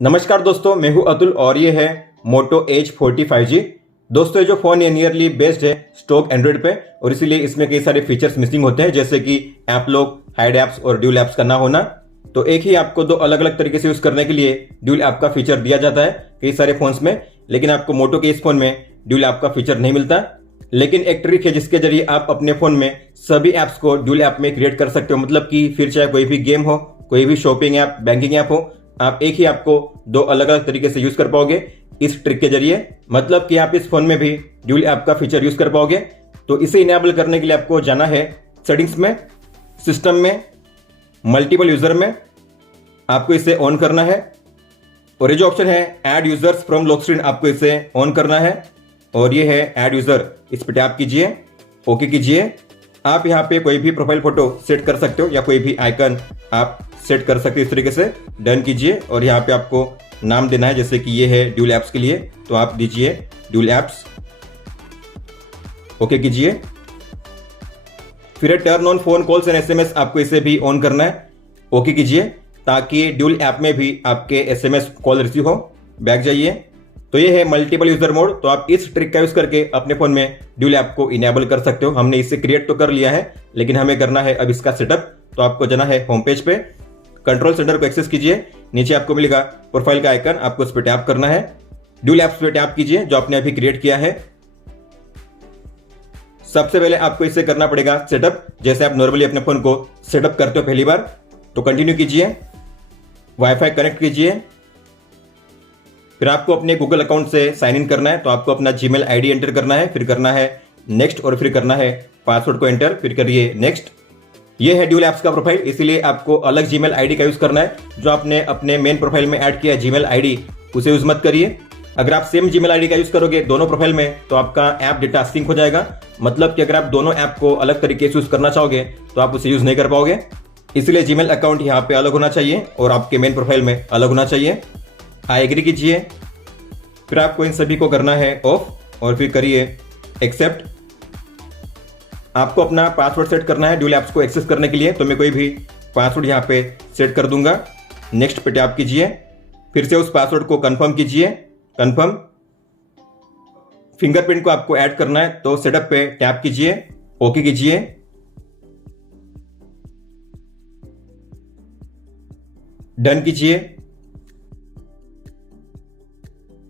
नमस्कार दोस्तों, मैं हूं अतुल और ये है मोटो एज 40 5G। दोस्तों, ये जो फ़ोन है नियरली बेस्ड है स्टॉक एंड्रॉइड पे और इसीलिए इसमें कई सारे फीचर्स मिसिंग होते हैं, जैसे कि ऐप लॉक, हाइड ऐप्स और ड्यूल ऐप्स का ना होना। तो एक ही ऐप को दो अलग अलग तरीके से यूज करने के लिए ड्यूल ऐप का फीचर दिया जाता है कई सारे फोन्स में, लेकिन आपको मोटो के इस फोन में ड्यूल ऐप का फीचर नहीं मिलता। लेकिन एक ट्रिक है जिसके जरिए आप अपने फोन में सभी ऐप्स को ड्यूल ऐप में क्रिएट कर सकते हो। मतलब कि फिर चाहे कोई भी गेम हो, कोई भी शॉपिंग ऐप, बैंकिंग ऐप हो, आप एक ही ऐप को दो अलग अलग तरीके से यूज कर पाओगे इस ट्रिक के जरिए। मतलब कि आप इस फोन में भी ड्यूल ऐप का फीचर यूज कर पाओगे। तो इसे इनेबल करने के लिए आपको जाना है सेटिंग्स में, सिस्टम में, मल्टीपल यूजर में, आपको इसे ऑन करना है। और ये जो ऑप्शन है add users from lock screen, आपको इसे ऑन करना है और ये है ऐड यूजर, इस पर टैप कीजिए, ओके कीजिए। आप यहाँ पे कोई भी प्रोफाइल फोटो सेट कर सकते हो या कोई भी आइकन आप सेट कर सकते हो। इस तरीके से डन कीजिए और यहाँ पे आपको नाम देना है, जैसे कि ये है ड्यूल ऐप्स के लिए, तो आप दीजिए ड्यूल ऐप्स, ओके कीजिए। फिर turn on phone calls and SMS, आपको इसे भी ऑन करना है, ओके कीजिए, ताकि ड्यूल ऐप में भी आपके एसएमएस कॉल रिसीव हो। बैक जाइए, तो ये है मल्टीपल यूजर मोड। तो आप इस ट्रिक का यूज करके अपने फोन में ड्यूल ऐप को इनेबल कर सकते हो। हमने इसे क्रिएट तो कर लिया है, लेकिन हमें करना है अब इसका सेटअप। तो आपको जाना है होम पेज पे, कंट्रोल सेंटर को एक्सेस कीजिए, नीचे आपको मिलेगा प्रोफाइल का आइकन, आपको उस पर टैप करना है, ड्यूल ऐप्स पे टैप कीजिए जो आपने अभी क्रिएट किया है। सबसे पहले आपको इसे करना पड़ेगा सेटअप, जैसे आप नॉर्मली अपने फोन को सेटअप करते हो पहली बार। तो कंटिन्यू कीजिए, वाईफाई कनेक्ट कीजिए, फिर आपको अपने गूगल अकाउंट से साइन इन करना है। तो आपको अपना जीमेल आईडी एंटर करना है, फिर करना है नेक्स्ट और फिर करना है पासवर्ड को एंटर, फिर करिए नेक्स्ट। ये है ड्यूल ऐप्स का प्रोफाइल, इसीलिए आपको अलग जीमेल आईडी का यूज करना है। जो आपने अपने मेन प्रोफाइल में ऐड किया है जीमेल आईडी, उसे यूज मत करिए। अगर आप सेम जीमेल आईडी का यूज करोगे दोनों प्रोफाइल में, तो आपका ऐप डेटा सिंक हो जाएगा। मतलब कि अगर आप दोनों ऐप को अलग तरीके से यूज करना चाहोगे तो आप उसे यूज नहीं कर पाओगे। इसलिए जीमेल अकाउंट यहाँ पे अलग होना चाहिए और आपके मेन प्रोफाइल में अलग होना चाहिए। आई एग्री कीजिए, फिर आपको इन सभी को करना है ऑफ और फिर करिए एक्सेप्ट। आपको अपना पासवर्ड सेट करना है ड्यूल ऐप्स को एक्सेस करने के लिए। तो मैं कोई भी पासवर्ड यहाँ पे सेट कर दूंगा, नेक्स्ट पे टैप कीजिए, फिर से उस पासवर्ड को कंफर्म कीजिए, कंफर्म। फिंगरप्रिंट को आपको ऐड करना है, तो सेटअप पे टैप कीजिए, ओके कीजिए, डन कीजिए।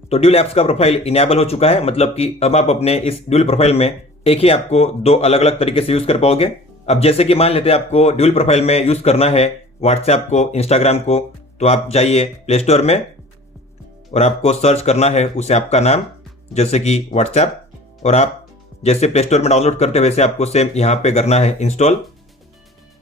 तो ड्यूल ऐप्स का प्रोफाइल इनेबल हो चुका है। मतलब कि अब आप अपने इस ड्यूल प्रोफाइल में एक ही ऐप को दो अलग अलग तरीके से यूज कर पाओगे। अब जैसे कि मान लेते हैं आपको ड्यूल प्रोफाइल में यूज करना है व्हाट्सएप को, इंस्टाग्राम को, तो आप जाइए प्ले स्टोर में और आपको सर्च करना है उस ऐप का नाम, जैसे कि व्हाट्सएप। और आप जैसे प्ले स्टोर में डाउनलोड करते हो वैसे आपको सेम यहाँ पे करना है इंस्टॉल।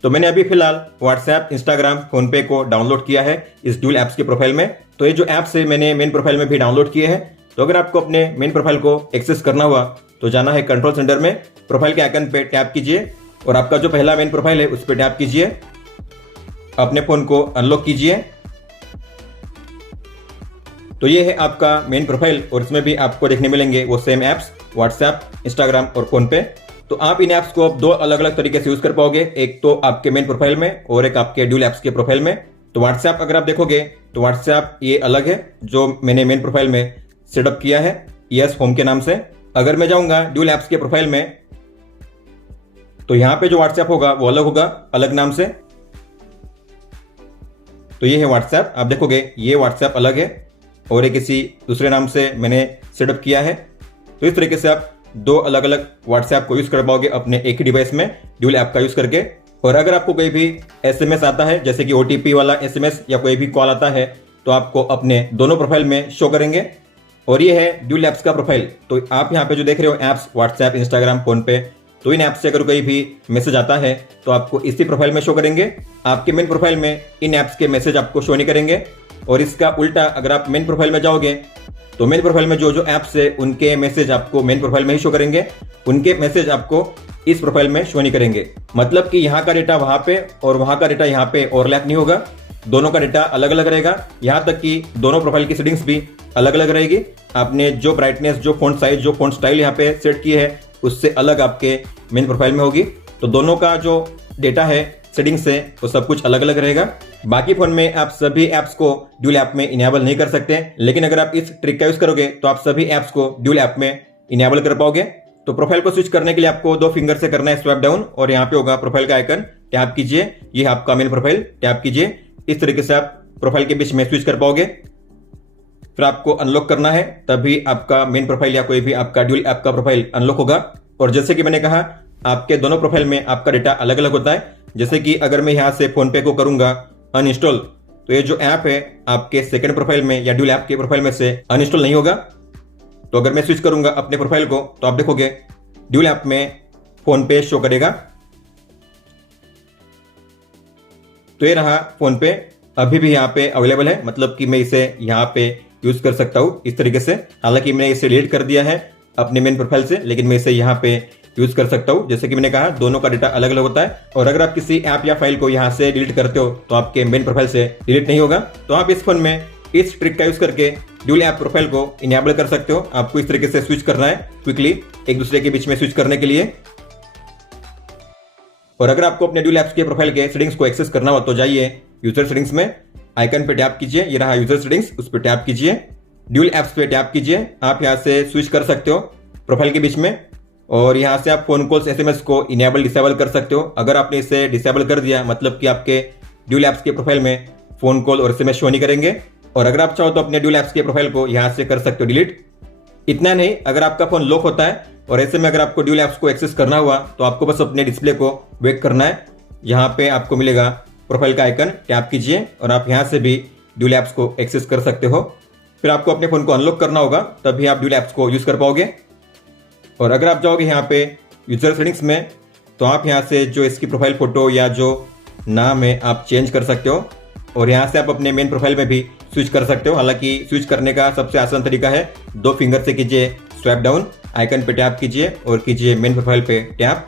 तो मैंने अभी फिलहाल व्हाट्सएप, इंस्टाग्राम, फोनपे को डाउनलोड किया है इस ड्यूल ऐप्स के प्रोफाइल में। तो ये जो ऐप्स है मैंने मेन प्रोफाइल में भी डाउनलोड किए हैं। तो अगर आपको अपने मेन प्रोफाइल को एक्सेस करना हुआ तो जाना है कंट्रोल सेंटर में, प्रोफाइल के आइकन पे टैप कीजिए और आपका जो पहला मेन प्रोफाइल है उस पर टैप कीजिए, अपने फोन को अनलॉक कीजिए। तो ये है आपका मेन प्रोफाइल और इसमें भी आपको देखने मिलेंगे वो सेम ऐप्स, व्हाट्सएप, इंस्टाग्राम और फोनपे। तो आप इन ऐप्स को अब दो अलग अलग तरीके से यूज कर पाओगे, एक तो आपके मेन प्रोफाइल में और एक आपके ड्यूल ऐप्स के प्रोफाइल में। तो व्हाट्सएप अगर आप देखोगे तो व्हाट्सएप ये अलग है जो मैंने मेन प्रोफाइल में सेटअप किया है, यस होम के नाम से। अगर मैं जाऊंगा ड्यूल ऐप्स के प्रोफाइल में तो यहाँ पे जो व्हाट्सएप होगा वो अलग होगा, अलग नाम से। तो ये है व्हाट्सएप, आप देखोगे ये व्हाट्सएप अलग है और ये किसी दूसरे नाम से मैंने सेटअप किया है। तो इस तरीके से आप दो अलग अलग व्हाट्सएप को यूज कर पाओगे अपने एक ही डिवाइस में ड्यूल ऐप का यूज करके। और अगर आपको कोई भी एसएमएस आता है, जैसे कि ओटीपी वाला एसएमएस या कोई भी कॉल आता है, तो आपको अपने दोनों प्रोफाइल में शो करेंगे। और ये है ड्यूल ऐप्स का प्रोफाइल। तो आप यहाँ पे जो देख रहे हो ऐप्स, व्हाट्सएप, इंस्टाग्राम, फोनपे, तो इन ऐप्स से अगर कोई भी मैसेज आता है तो आपको इसी प्रोफाइल में शो करेंगे। आपके मेन प्रोफाइल में इन ऐप्स के मैसेज आपको शो नहीं करेंगे। और इसका उल्टा अगर आप मेन प्रोफाइल में जाओगे तो मेन प्रोफाइल में जो जो ऐप्स है उनके मैसेज आपको मेन प्रोफाइल में ही शो करेंगे, उनके मैसेज आपको इस प्रोफाइल में शो नहीं करेंगे। मतलब कि यहाँ का डेटा वहां पे और वहां का डेटा यहाँ पे ओवरलैप नहीं होगा, दोनों का डेटा अलग अलग रहेगा। यहाँ तक कि दोनों प्रोफाइल की सेटिंग्स भी अलग अलग रहेगी। आपने जो ब्राइटनेस, जो फॉन्ट साइज, जो फॉन्ट स्टाइल यहाँ पे सेट किए है उससे अलग आपके मेन प्रोफाइल में होगी। तो दोनों का जो डेटा है सेटिंग से वो सब कुछ अलग अलग रहेगा। बाकी फोन में आप सभी ऐप्स को ड्यूल ऐप में इनेबल नहीं कर सकते, लेकिन अगर आप इस ट्रिक का यूज करोगे तो आप सभी ऐप्स को ड्यूल ऐप में इनेबल कर पाओगे। तो प्रोफाइल को स्विच करने के लिए आपको 2 फिंगर से करना है स्वाइप डाउन, और यहाँ पे होगा प्रोफाइल का आइकन, टैप कीजिए, ये आपका मेन प्रोफाइल, टैप कीजिए। इस तरीके से आप प्रोफाइल के बीच में स्विच कर पाओगे। फिर आपको अनलॉक करना है, तभी आपका मेन प्रोफाइल या कोई भी आपका ड्यूल ऐप का प्रोफाइल अनलॉक होगा। और जैसे कि मैंने कहा, आपके दोनों प्रोफाइल में आपका डेटा अलग अलग होता है। जैसे कि अगर मैं यहाँ से फोन पे को करूंगा अनइंस्टॉल, तो ये जो ऐप है आपके सेकंड प्रोफाइल में या ड्यूल ऐप के प्रोफाइल में से अनइंस्टॉल नहीं होगा। तो अगर मैं स्विच करूंगा अपने प्रोफाइल को, तो आप देखोगे ड्यूल ऐप में फोन पे शो करेगा। तो ये रहा फोन पे, अभी भी यहाँ पे अवेलेबल है, मतलब कि मैं इसे यहाँ पे यूज कर सकता हूँ इस तरीके से। हालांकि मैंने इसे डिलीट कर दिया है अपने मेन प्रोफाइल से, लेकिन मैं इसे यहाँ पे यूज कर सकता हूँ। जैसे कि मैंने कहा, दोनों का डेटा अलग अलग होता है, और अगर आप किसी ऐप या फाइल को यहाँ से डिलीट करते हो तो आपके मेन प्रोफाइल से डिलीट नहीं होगा। तो आप इस फोन में इस ट्रिक का यूज करके ड्यूल ऐप प्रोफाइल को इनेबल कर सकते हो। आपको इस तरीके से स्विच करना है क्विकली, एक दूसरे के बीच में स्विच करने के लिए। और अगर आपको अपने ड्यूल ऐप्स के प्रोफाइल के सेटिंग्स को एक्सेस करना हो तो जाइए यूजर सेटिंग्स में, आइकन पे टैप कीजिए, ये रहा यूजर सेटिंग्स, उस पर टैप कीजिए, ड्यूल ऐप्स पे टैप कीजिए। आप यहाँ से स्विच कर सकते हो प्रोफाइल के बीच में, और यहाँ से आप फोन कॉल्स SMS को इनेबल डिसेबल कर सकते हो। अगर आपने इसे डिसेबल कर दिया, मतलब कि आपके ड्यूल ऐप्स के प्रोफाइल में फोन कॉल और SMS शो नहीं करेंगे। और अगर आप चाहो तो अपने ड्यूल ऐप्स के प्रोफाइल को यहाँ से कर सकते हो डिलीट। इतना नहीं, अगर आपका फोन लॉक होता है और ऐसे में अगर आपको ड्यूल ऐप्स को एक्सेस करना हुआ, तो आपको बस अपने डिस्प्ले को वेक करना है। यहाँ पे आपको मिलेगा प्रोफाइल का आइकन, टैप कीजिए और आप यहाँ से भी ड्यूल ऐप्स को एक्सेस कर सकते हो। फिर आपको अपने फोन को अनलॉक करना होगा, तभी आप ड्यूल ऐप्स को यूज कर पाओगे। और अगर आप जाओगे यहाँ पे यूजर सेटिंग्स में, तो आप यहाँ से जो इसकी प्रोफाइल फोटो या जो नाम है आप चेंज कर सकते हो, और यहाँ से आप अपने मेन प्रोफाइल में भी स्विच कर सकते हो। हालांकि स्विच करने का सबसे आसान तरीका है 2 फिंगर से कीजिए स्वाइप डाउन, आइकन पे टैप कीजिए और कीजिए मेन प्रोफाइल पे टैप।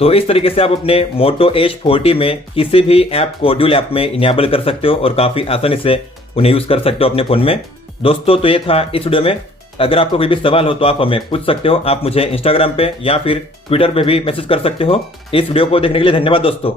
तो इस तरीके से आप अपने मोटो एज 40 में किसी भी ऐप को ड्यूल ऐप में इनेबल कर सकते हो और काफी आसानी से उन्हें यूज कर सकते हो अपने फोन में। दोस्तों, तो ये था इस वीडियो में। अगर आपको कोई भी सवाल हो तो आप हमें पूछ सकते हो। आप मुझे इंस्टाग्राम पे या फिर ट्विटर पे भी मैसेज कर सकते हो। इस वीडियो को देखने के लिए धन्यवाद दोस्तों।